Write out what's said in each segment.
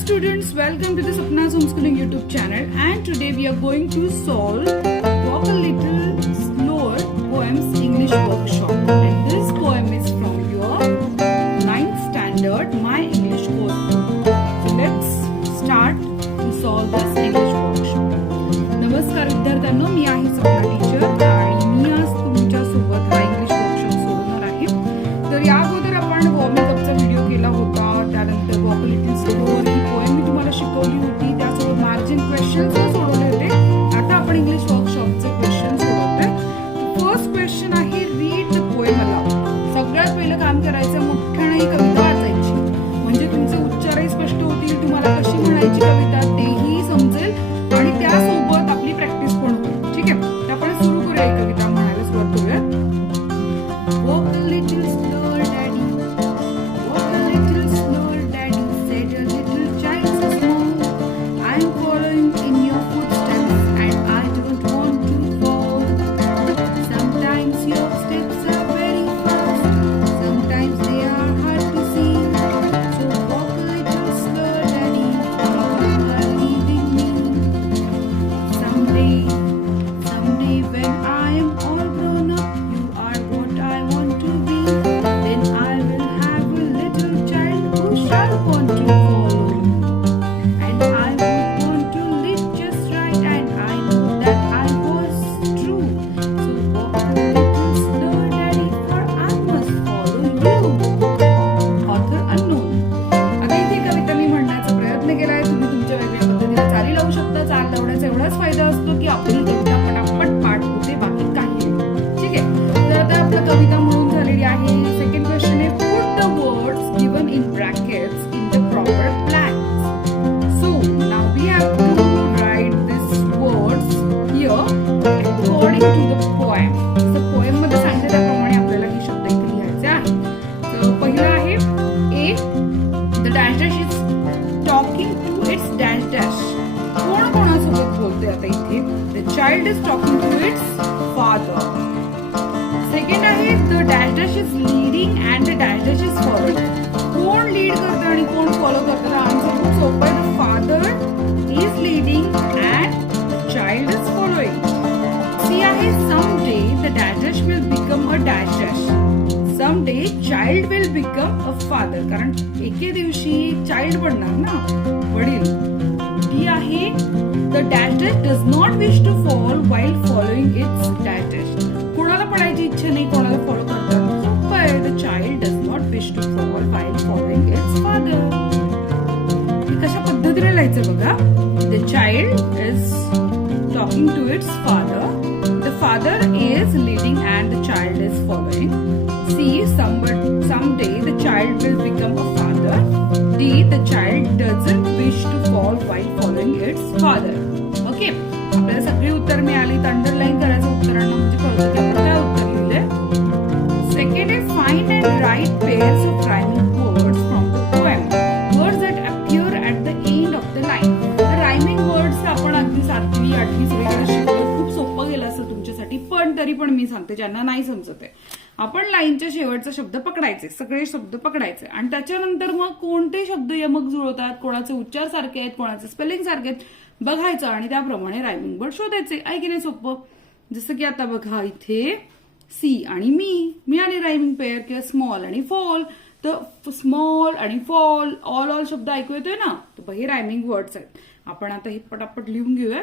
students, welcome to the Sapna's Homeschooling YouTube channel, and today we are going to solve Walk a Little Slower Poems English Workshop, and this poem is from your 9th standard My English course book. So let's start to solve this English workshop. नमस्कार विद्यार्थ्यांनो, मी आहे Sapna teacher आणि मी आज तुमच्या सोबत हा English workshop सोडवणार आहे. तर या अगोदर आपण वॉर्मिंग अपचा व्हिडिओ केला होता, त्यानंतर वॉक अ लिटिल स्लोअर ही पोएम मी तुम्हाला शिकवली होती, त्यासोबत मार्जिन क्वेश्चन्स सोडवले होते. आता आपण इंग्लिश वर्कशॉपचे क्वेश्चन सोडवतोय. फर्स्ट क्वेश्चन आहे रीड द पोएम अलाउड. सगळ्यात पहिलं काम करायचं, मोठ्याने ही कविता वाचायची, म्हणजे तुमचे उच्चारही स्पष्ट होतील, तुम्हाला कशी म्हणायची कविता तेही समजेल आणि त्यासोबत आपली प्रॅक्टिस पण होईल. ठीक आहे, तर आपण सुरू करूया. ही कविता म्हणायला सुरुवात करूया. Walk a little slower, daddy. Walk a little slower, daddy. Said a little child so small. I'm following in your footsteps, and I don't want to fall. Sometimes your steps are very fast. Sometimes they are hard to see. So walk a little slower, daddy. You are leading me. Someday when I am all grown up, you are what I want to be. Then I will have a little child who shall want to follow me. And I would want to live just right, and I know that I was true. So walk a little slower, daddy, for I must follow you. Author unknown. आता इथे कविता मी म्हणण्याचा प्रयत्न केलाय. तुम्ही तुमच्या वेगळ्या पद्धतीने चाली लावू शकता. चाल लावण्याचा एवढाच फायदा असतो की आपली कविता पटापट पाठ होते, बाकी काही नाही. ठीक आहे, तर आता आपली कविता म्हणून झालेली आहे. सेकंड क्वेश्चन आहे, put the words given in brackets in the proper blanks. So now we have to write this words here according to the poem. तर पोएम मध्ये सांगितले त्याप्रमाणे आपल्याला हे शब्द इथे लिहायचे आहेत. तर पहिला आहे A, the dash dash is talking to its dash dash. कोण कोणासोबत बोलते आता इथे? The child is talking to its father. Second आहे, the dash dash is leading and the dash dash is following. कोण लीड करतं आणि कोण फॉलो करतं? आन्सर खूप सोपं आहे. The father is leading and the child is following. C आहे, some day the dash dash will become a dash dash. Some day child will become a father, कारण एके दिवशी चाइल्ड बनणार ना, वडील. डी आहे, the dash dash does not wish to fall while following its dash dash. कोणाला पडायची इच्छा नाही, कोणाला फॉलो करतात. सोपं आहे. The child does not wish to fall while following its father. हे कशा पद्धतीने लिहायचं बघा. The child is talking to its father. The father is leading and the child is following. C, someday the child will become a father. D, the child doesn't wish to fall while following its father. Okay, आपल्याला सगळी उत्तर मिळाली. Underline करायचं उत्तरांना, म्हणजे कळतं की आपण काय उत्तर लिहिलंय. Second is find and write pairs of rhyming words from the poem. Words that appear at the end of the line. Rhyming words आपण अगदी 7वी 8वी सगळीकडे शिकलो. खूप सोपं गेलं असं तुमच्यासाठी, पण तरी पण मी सांगते ज्यांना नाही समजत आहे, आपण लाईनच्या शेवटचा शब्द पकडायचे, सगळे शब्द पकडायचे, आणि त्याच्यानंतर मग कोणते शब्द यमक जुळतात, कोणाचे उच्चार सारखे आहेत, कोणाचे स्पेलिंग सारखे आहेत बघायचं आणि त्याप्रमाणे रायमिंग वर्ड शोधायचे. आहे की नाही सोपं? जसं की आता बघा इथे सी आणि मी आणि रायमिंग पेअर किंवा स्मॉल आणि फॉल. तर स्मॉल आणि फॉल ऑल शब्द ऐकू येतोय ना, तर हे रायमिंग वर्ड्स आहेत. आपण आता हे पटापट लिहून घेऊया.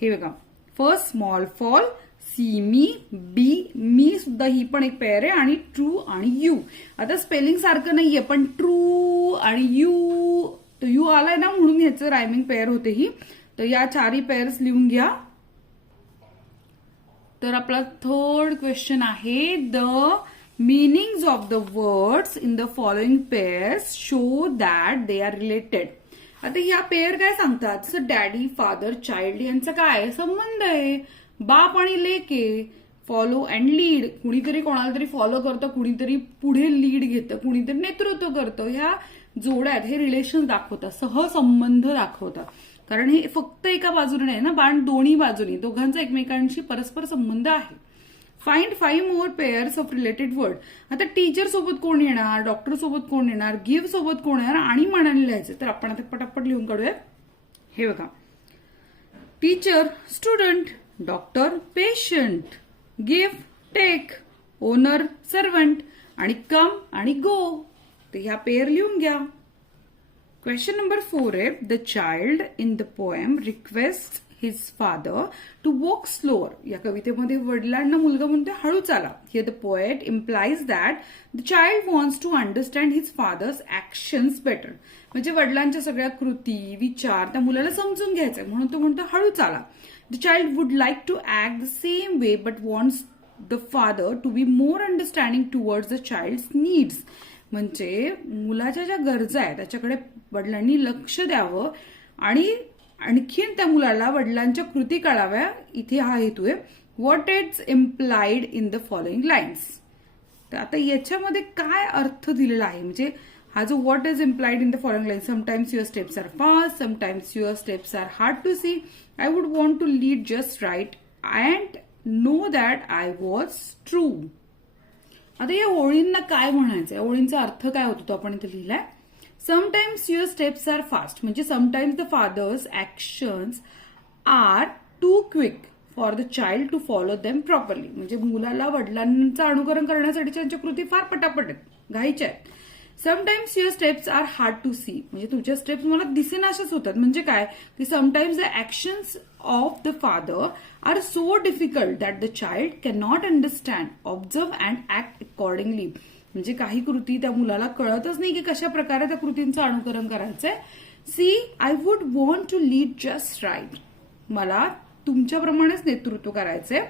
हे बघा, फर्स्ट स्मॉल फॉल, सी मी, बी मी सुद्धा ही पण एक पेअर आहे, आणि ट्रू आणि यू. आता स्पेलिंग सारखं नाहीये, पण ट्रू आणि यू, तर यू आलाय ना म्हणून ह्याचं रायमिंग पेअर होते ही. तर या 4ही पेअर्स लिहून घ्या. तर आपला थर्ड क्वेश्चन आहे, the meanings of the words in the following pairs show that they are related. आता ह्या पेअर काय सांगतात? जसं डॅडी, फादर, चाइल्ड यांचा काय संबंध आहे? बाप आणि लेक आहे. फॉलो अँड लीड, कुणीतरी कोणाला तरी फॉलो करतं, कुणीतरी पुढे लीड घेतं, कुणीतरी नेतृत्व करतं. ह्या जोड्यात हे रिलेशन दाखवतात, सहसंबंध दाखवतात. कारण हे फक्त एका बाजूने नाही ना, पण दोन्ही बाजूनी दोघांचा एकमेकांशी परस्पर संबंध आहे. Find 5 more pairs of related word. आता टीचर सोबत कोण येणार, डॉक्टर सोबत कोण येणार, गिव्ह सोबत कोण येणार आणि म्हणायला लिहायचं. तर आपण आता पटापट लिहून काढूया. हे बघा, teacher student, doctor patient, give take, owner servant आणि कम आणि गो. तर ह्या पेअर लिहून घ्या. क्वेश्चन नंबर 4 आहे, the child in the poem request his father to walk slower. या कवितेमध्ये वडिलांना मुलगा म्हणतो हळू चाला. Here the poet implies that the child wants to understand his father's actions better. म्हणजे वडिलांच्या सगळ्या कृती विचार त्या मुलाला समजून घ्यायचंय म्हणून तो म्हणतो हळू चाला. The child would like to act the same way but wants the father to be more understanding towards the child's needs. म्हणजे मुलाच्या ज्या गरजा आहेत त्याच्याकडे वडिलांनी लक्ष द्यावं आणि आणखीन त्या मुलाला वडिलांच्या कृती कळाव्या. इथे हा हेतू आहे. What it's implied in the following lines. तर आता याच्यामध्ये काय अर्थ दिलेला आहे, म्हणजे हा जो what is implied in the following lines, sometimes your steps are fast, sometimes your steps are hard to see, I would want to lead just right and know that I was true. आता या ओळींना काय म्हणायचं, ओळींचा अर्थ काय होतो तो आपण इथे लिहिलाय. Sometimes your steps are fast म्हणजे sometimes the father's actions are too quick for the child to follow them properly. म्हणजे मुलाला वडिलांचं अनुकरण करण्यासाठी त्यांच्या कृती फार पटापट आहेत, घाईच्या आहेत. Sometimes your steps are hard to see म्हणजे तुझ्या स्टेप्स मला दिसेनाशाच होतात. म्हणजे काय की sometimes the actions of the father are so difficult that the child can not understand, observe and act accordingly. म्हणजे काही कृती त्या मुलाला कळतच नाही की कशा प्रकारे त्या कृतींचं अनुकरण करायचंय. See I would want to lead just right. मला तुमच्याप्रमाणेच नेतृत्व करायचंय.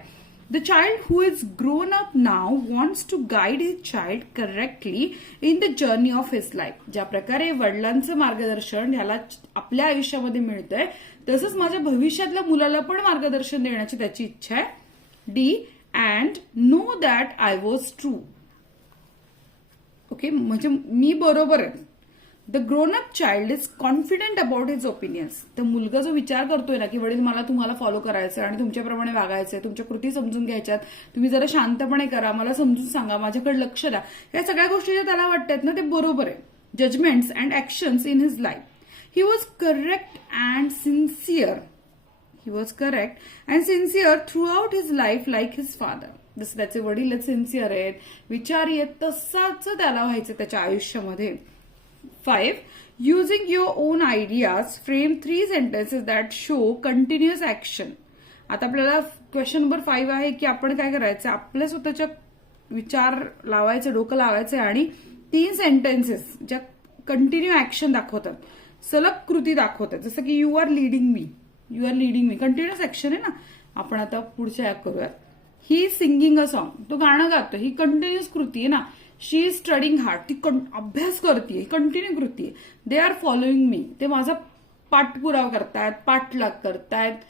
The child who is grown up now wants to guide his child correctly in the journey of his life. ज्या प्रकारे वडिलांचं मार्गदर्शन ह्याला आपल्या आयुष्यामध्ये मिळतंय तसंच माझ्या भविष्यातल्या मुलाला पण मार्गदर्शन देण्याची त्याची इच्छा आहे. D and know that I was true. Okay, म्हणजे मी बरोबर आहे. The grown up child is confident about his opinions. तर मुलगा जो विचार करतोय ना की वडील मला तुम्हाला फॉलो करायचं आणि तुमच्याप्रमाणे वागायचंय, तुमच्या कृती समजून घ्यायच्यात, तुम्ही जरा शांतपणे करा, मला समजून सांगा, माझ्याकडे लक्ष द्या, या सगळ्या गोष्टी ज्या त्याला वाटतात ना ते बरोबर आहे. Judgments and actions in his life. He was correct and sincere. He was correct and sincere throughout his life like his father. जसं त्याचे वडील सिन्सिअर आहेत, विचारी आहेत, तसाच त्याला व्हायचं त्याच्या आयुष्यामध्ये. 5. Using your own ideas, frame 3 sentences that show continuous action. आता आपल्याला क्वेश्चन नंबर 5 आहे की आपण काय करायचं, आपल्या स्वतःच्या विचार लावायचे, डोकं लावायचे आणि 3 सेंटेन्सेस ज्या कंटिन्यू ऍक्शन दाखवतात, सलग कृती दाखवतात. जसं की you are leading me, you are leading me continuous action आहे ना. आपण आता पुढच्या करूयात. He is singing a song, तो गाणं गातो, ही कंटिन्युअस कृती आहे ना. शी इज स्टडिंग हार्ड, ती अभ्यास करते, कंटिन्यू कृती आहे. दे आर फॉलोइंग मी, ते माझा पाठपुरावा करतायत, पाठलाग करतायत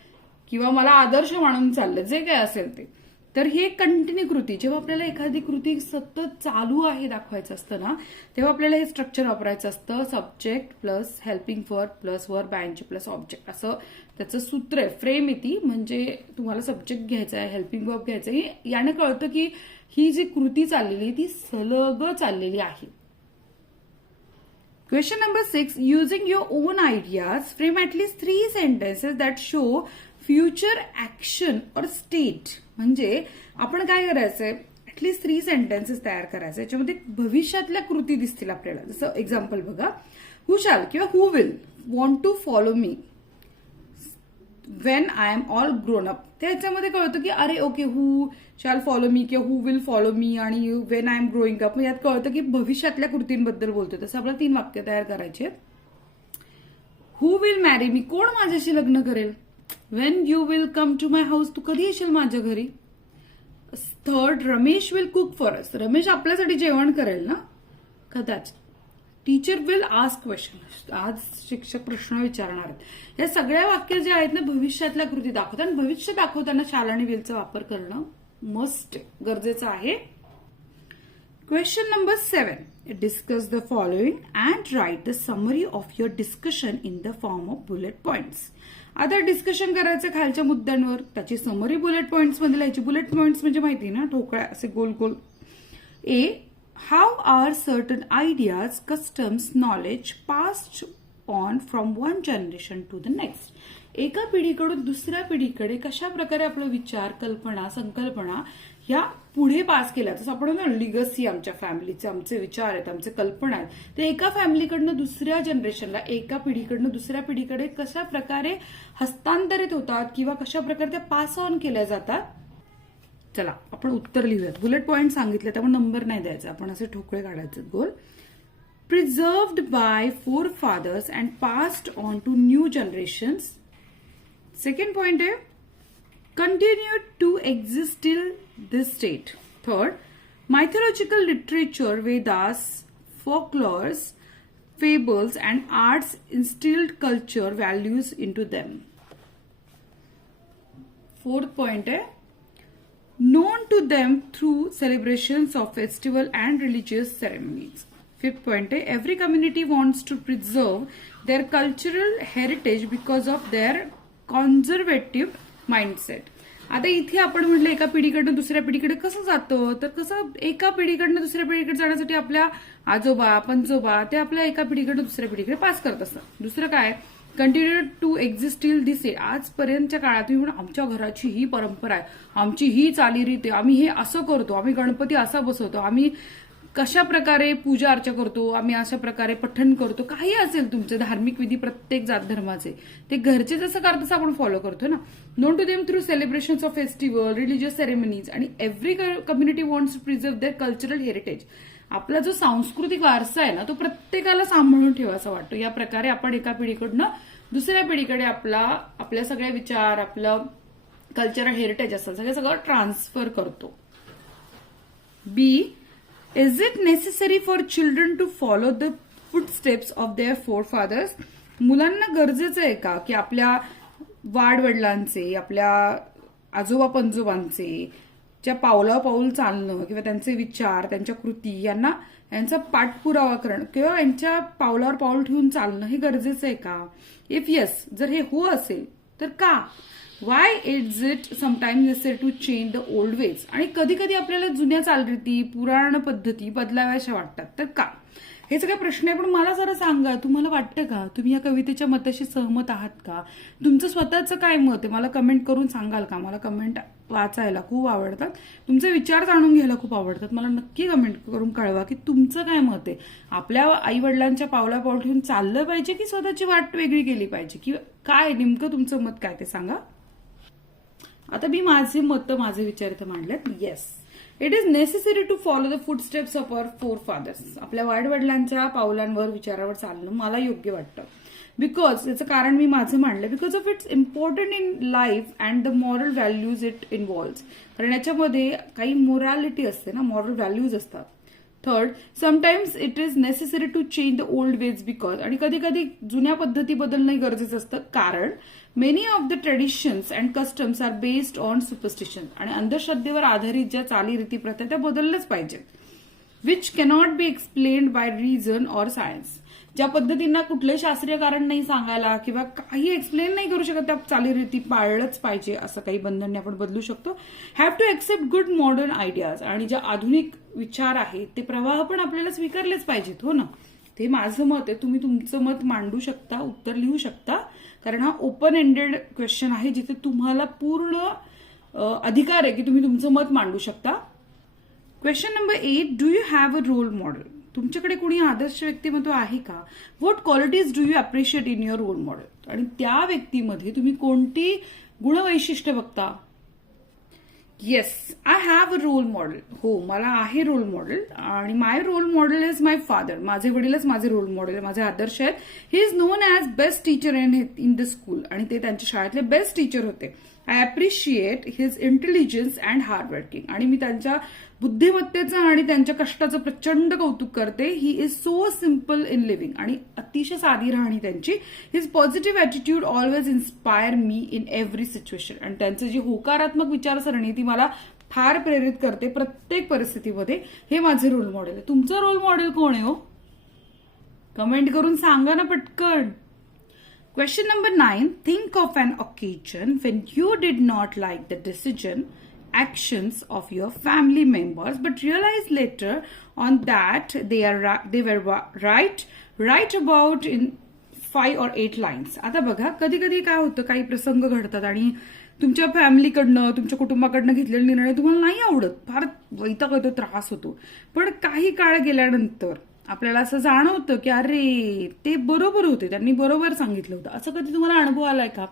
किंवा मला आदर्श मानून चालले, जे काय असेल ते. तर हे कंटिन्यू कृती. जेव्हा आपल्याला एखादी कृती सतत चालू आहे दाखवायचं असतं ना, तेव्हा आपल्याला हे स्ट्रक्चर वापरायचं असतं. Subject plus helping verb plus verb ing plus object, असं त्याचं सूत्र आहे. फ्रेम येते म्हणजे तुम्हाला सब्जेक्ट घ्यायचा आहे, हेल्पिंग वर्ब घ्यायचं आहे. याने कळतं की ही जी कृती चाललेली ती सलग चाललेली आहे. Question number 6. Using your on ideas, frame at least 3 sentences that show future action और स्टेट. म्हणजे आपण काय करायचंय, ऍटलीस्ट 3 सेंटेन्सेस तयार करायचे, याच्यामध्ये भविष्यातल्या कृती दिसतील आपल्याला. जसं एक्झाम्पल बघा, हू शाल किंवा who will want to follow me when I am all grown up. त्याच्यामध्ये कळतं की अरे ओके, हू शाल फॉलो मी किंवा हू विल फॉलो मी आणि when I am growing up. यात कळतं की भविष्यातल्या कृतींबद्दल बोलतो. तसं आपल्याला 3 वाक्य तयार करायचे. हू विल मॅरी मी, कोण माझ्याशी लग्न करेल. When you will come to my house, तू कधी येशील माझ्या घरी. 3rd, Ramesh will cook for us, Ramesh आपल्यासाठी जेवण करेल ना कदाचित. टीचर विल आस्क क्वेश्चन, आज शिक्षक प्रश्न विचारणार आहेत. या सगळ्या वाक्य जे आहेत ना भविष्यातल्या कृती दाखवतात. भविष्य दाखवताना शाल आणि विलचा वापर करणं मस्ट गरजेचं आहे. Question number 7. Discuss the following and write the summary of your discussion in the form of bullet points. आता डिस्कशन करायचं खालच्या मुद्द्यांवर, त्याची समरी बुलेट पॉइंट्स मध्ये लिहायची. बुलेट पॉइंट्स म्हणजे माहिती ना, ठोकळ्या असे गोल गोल. A, how are certain ideas, customs, knowledge passed on from one generation to the next. एका पिढीकडून दुसऱ्या पिढीकडे कशा प्रकारे आपला विचार, कल्पना, संकल्पना ह्या पुढे पास केल्या. जसं आपण ना लिगसी, आमच्या फॅमिलीचे आमचे विचार आहेत, आमचे कल्पना आहेत, ते एका फॅमिलीकडनं दुसऱ्या जनरेशनला, एका पिढीकडनं दुसऱ्या पिढीकडे कशा प्रकारे हस्तांतरित होतात किंवा कशा प्रकारे त्या पास ऑन केल्या जातात. चला आपण उत्तर लिहूयात. बुलेट पॉइंट सांगितले त्यामुळे नंबर नाही द्यायचा, आपण असे ठोकळे काढायचे गोल. प्रिझर्व्ड bye forefathers and passed on to new generations. Second point is continued to exist till this date. Third, mythological literature, Vedas, folklores, fables and arts instilled culture values into them. Fourth point is known to them through celebrations of festival and religious ceremonies. Fifth point is every community wants to preserve their cultural heritage because of their conservative mindset. आता इथे आपण म्हटलं एका पिढीकडनं दुसऱ्या पिढीकडे कसं जातं, तर कसं एका पिढीकडनं दुसऱ्या पिढीकडे जाण्यासाठी आपल्या आजोबा, पंजोबा ते आपल्या एका पिढीकडनं दुसऱ्या पिढीकडे पास करत असतात. दुसरं काय, continue to exist till this day. आजपर्यंतच्या काळात आमच्या घराची ही परंपरा आहे, आमची ही चालीरीत आहे, आम्ही हे असं करतो, आम्ही गणपती असा बसवतो, आम्ही कशा प्रकारे पूजा अर्चा करतो, आम्ही अशा प्रकारे पठण करतो, काही असेल तुमचे धार्मिक विधी प्रत्येक जात धर्माचे, ते घरचे जसं करतात तसं आपण फॉलो करतो ना. Known to them through celebrations of festival, religious ceremonies. आणि every community wants to preserve their cultural heritage. आपला जो सांस्कृतिक वारसा आहे ना, तो प्रत्येकाला सांभाळून ठेवायचा वाटतो. या प्रकारे आपण एका पिढीकडनं दुसऱ्या पिढीकडे आपल्या सगळे विचार, आपलं कल्चरल हेरिटेज असतं सगळं ट्रान्सफर करतो. बी, is it necessary for children to follow the footsteps of their forefathers? मुलांना गरजेचं आहे का की आपल्या वाडवडिलांचे, आपल्या आजोबा पंजोबांचे ज्या पावला पाऊल चालणं किंवा त्यांचे विचार, त्यांच्या कृती यांचा पाठपुरावा करणं किंवा यांच्या पावलावर पाऊल ठेवून चालणं हे गरजेचं आहे का? इफ येस, जर हे हो असेल तर का? Why is it sometimes necessary to change the old ways. आणि कधी कधी आपल्याला जुन्या चालरीती, पुराण पद्धती बदलाव्याशा वाटतात, तर का? हे सगळे प्रश्न आहे. पण मला जरा सांगा, तुम्हाला वाटतं का तुम्ही या कवितेच्या मताशी सहमत आहात का? तुमचं स्वतःचं काय मत आहे मला कमेंट करून सांगाल का? मला कमेंट वाचायला खूप आवडतात, तुमचे विचार जाणून घ्यायला खूप आवडतात. मला नक्की कमेंट करून कळवा की तुमचं काय मत आहे. आपल्या आई वडिलांच्या पावला पाऊल ठेवून चाललं पाहिजे की स्वतःची वाट वेगळी केली पाहिजे, किंवा काय नेमकं तुमचं मत काय ते सांगा. आता मी माझे विचार इथे मांडलेत. Yes, it is necessary to follow the footsteps of our forefathers. आपल्या वाडवडिलांच्या पावलांवर, विचारावर चालणं मला योग्य वाटतं. बिकॉज याचं कारण मी माझं मांडलं, because of its important in life and the moral values it involves. कारण याच्यामध्ये काही मोरॅलिटी असते ना, मॉरल व्हॅल्यूज असतात. Third, sometimes it is necessary to change the old ways because. आणि कधी कधी जुन्या पद्धती बदलणं गरजेचं असतं, कारण many of the traditions and customs are based on superstition. आणि अंधश्रद्धेवर आधारित ज्या चालीरीती प्रथा त्या बदलल्याच पाहिजेत. Which cannot be explained by reason or science. ज्या पद्धतींना कुठले शास्त्रीय कारण नाही सांगायला किंवा काही एक्सप्लेन नाही करू शकत, त्या चालीरीती पाळलंच पाहिजे असं काही बंधन आपण बदलू शकतो. Have to accept good modern ideas. आणि ज्या आधुनिक विचार आहेत ते प्रवाह पण आपल्याला स्वीकारलेच पाहिजेत. हो ना, ते माझं मत आहे. तुम्ही तुमचं मत मांडू शकता, उत्तर लिहू शकता, कारण हा ओपन एंडेड क्वेश्चन आहे जिथे तुम्हाला पूर्ण अधिकार आहे की तुम्ही तुमचं मत मांडू शकता. Question number 8, do you have a role model. तुमच्याकडे कोणी आदर्श व्यक्तिमत्व आहे का? What qualities do you appreciate in your role model. आणि त्या व्यक्तीमध्ये तुम्ही कोणती गुणवैशिष्ट्य बघता? Yes, I have a role model. हो, मला आहे रोल मॉडेल. आणि my role model is my father. माझे वडीलच माझे रोल मॉडेल, माझे आदर्श आहेत. He is known as best teacher in the school. आणि ते त्यांच्या शाळेतले बेस्ट टीचर होते. I appreciate his intelligence and hardworking. आणि मी त्यांच्या बुद्धिमत्तेचं आणि त्यांच्या कष्टाचं प्रचंड कौतुक करते. He is so simple in living. आणि अतिशय साधी राहणी त्यांची. His positive attitude always inspire me in every situation. आणि त्यांचं जी होकारात्मक विचारसरणी ती मला फार प्रेरित करते प्रत्येक परिस्थितीमध्ये. हे माझे रोल मॉडेल आहे. तुमचं रोल मॉडेल कोण आहे हो? कमेंट करून सांगा ना पटकन. Question number 9. Think of an occasion when you did not like the decision, actions of your family members, but realized later on that they were right. Write about in 5 or 8 lines. आता बघा, कधी कधी काय होतं, काही प्रसंग घडतात आणि तुमच्या फॅमिलीकडनं, तुमच्या कुटुंबाकडनं घेतलेले निर्णय तुम्हाला नाही आवडत, फार वैताग येतो, त्रास होतो. पण काही काळ गेल्यानंतर आपल्याला असं जाणवतं की अरे ते बरोबर होते, त्यांनी बरोबर सांगितलं होतं. असं कधी तुम्हाला अनुभव आलाय का?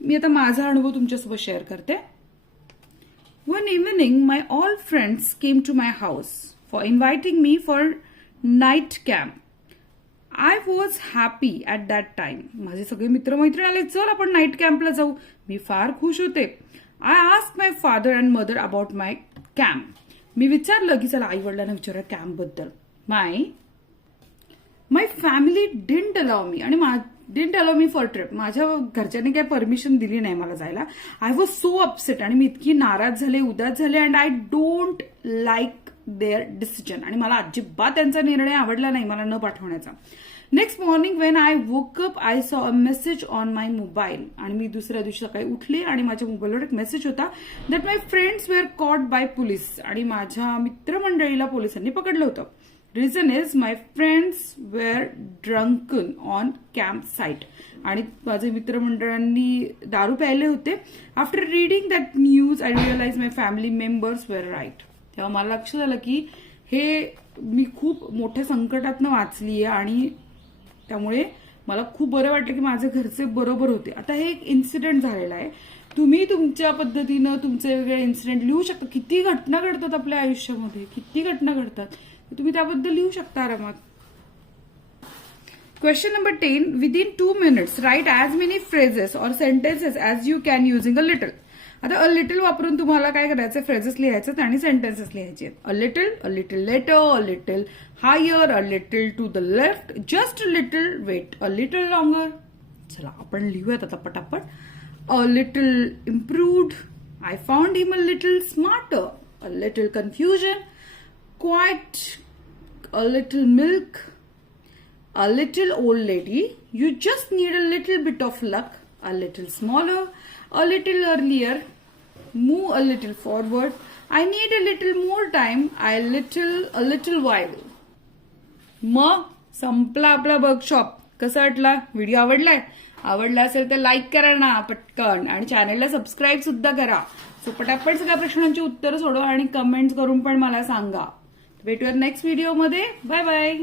मी आता माझा अनुभव तुमच्यासोबत शेअर करते. One evening my all friends came to my house for inviting me for night camp. I was happy at that time. माझे सगळे मित्रमैत्रिणी आले, चल आपण नाईट कॅम्पला जाऊ. मी फार खुश होते. I ask my father and mother about my camp. मी विचारलं की चला आई वडिलांना विचारूया कॅम्प बद्दल. My family didn't allow me for trip. माझ्या घरच्यांनी काय परमिशन दिली नाही मला जायला. आय वॉज सो अपसेट आणि मी इतकी नाराज झाले, उदास झाले. And I don't like their decision. आणि मला अजिबात त्यांचा निर्णय आवडला नाही मला न पाठवण्याचा. Next morning when I woke up I saw a message on my mobile. आणि मी दुसऱ्या दिवशी सकाळी उठले आणि माझ्या मोबाईलवर एक मेसेज होता that my friends were caught by police. आणि माझ्या मित्रमंडळीला पोलिसांनी पकडलं होतं. Reason is my friends were drunken on campsite. आणि माझे मित्रमंडळांनी दारू प्यायले होते. After reading that news I realize my family members were right. तेव्हा मला लक्षात आलं की हे मी खूप मोठ्या संकटातनं वाचली आहे आणि त्यामुळे मला खूप बरं वाटलं की माझे घरचे बरोबर होते. आता हे एक इन्सिडेंट झालेला आहे. तुम्ही तुमच्या पद्धतीनं तुमचे वेगळे इन्सिडेंट लिहू शकता. किती घटना घडतात आपल्या आयुष्यामध्ये, किती घटना घडतात, तुम्ही त्याबद्दल लिहू शकता आरामात. Question number 10. Within 2 minutes write as many phrases or sentences as you can using a little. आता अ लिटल वापरून तुम्हाला काय करायचं, फ्रेजेस लिहायचं आणि सेंटेन्सेस लिहायचे. A little later, a little higher, a little to the left, just a little, wait a little longer. चला आपण लिहूयात आता पटापट. A little improved, I found him a little smarter, a little confusion, quite a little milk, a little old lady, you just need a little bit of luck, a little smaller, a little earlier, move a little forward, I need a little more time, a little while. मग संपला आपला workshop. कसा वाटला? Video आवडला असेल तर like करा ना पटकन आणि चॅनलला सबस्क्राईब सुद्धा करा. सो पटापट सगळ्या प्रश्नांची उत्तरं सोडवा आणि कमेंट्स करून पण मला सांगा. भेटूयात नेक्स्ट व्हिडिओमध्ये. Bye bye.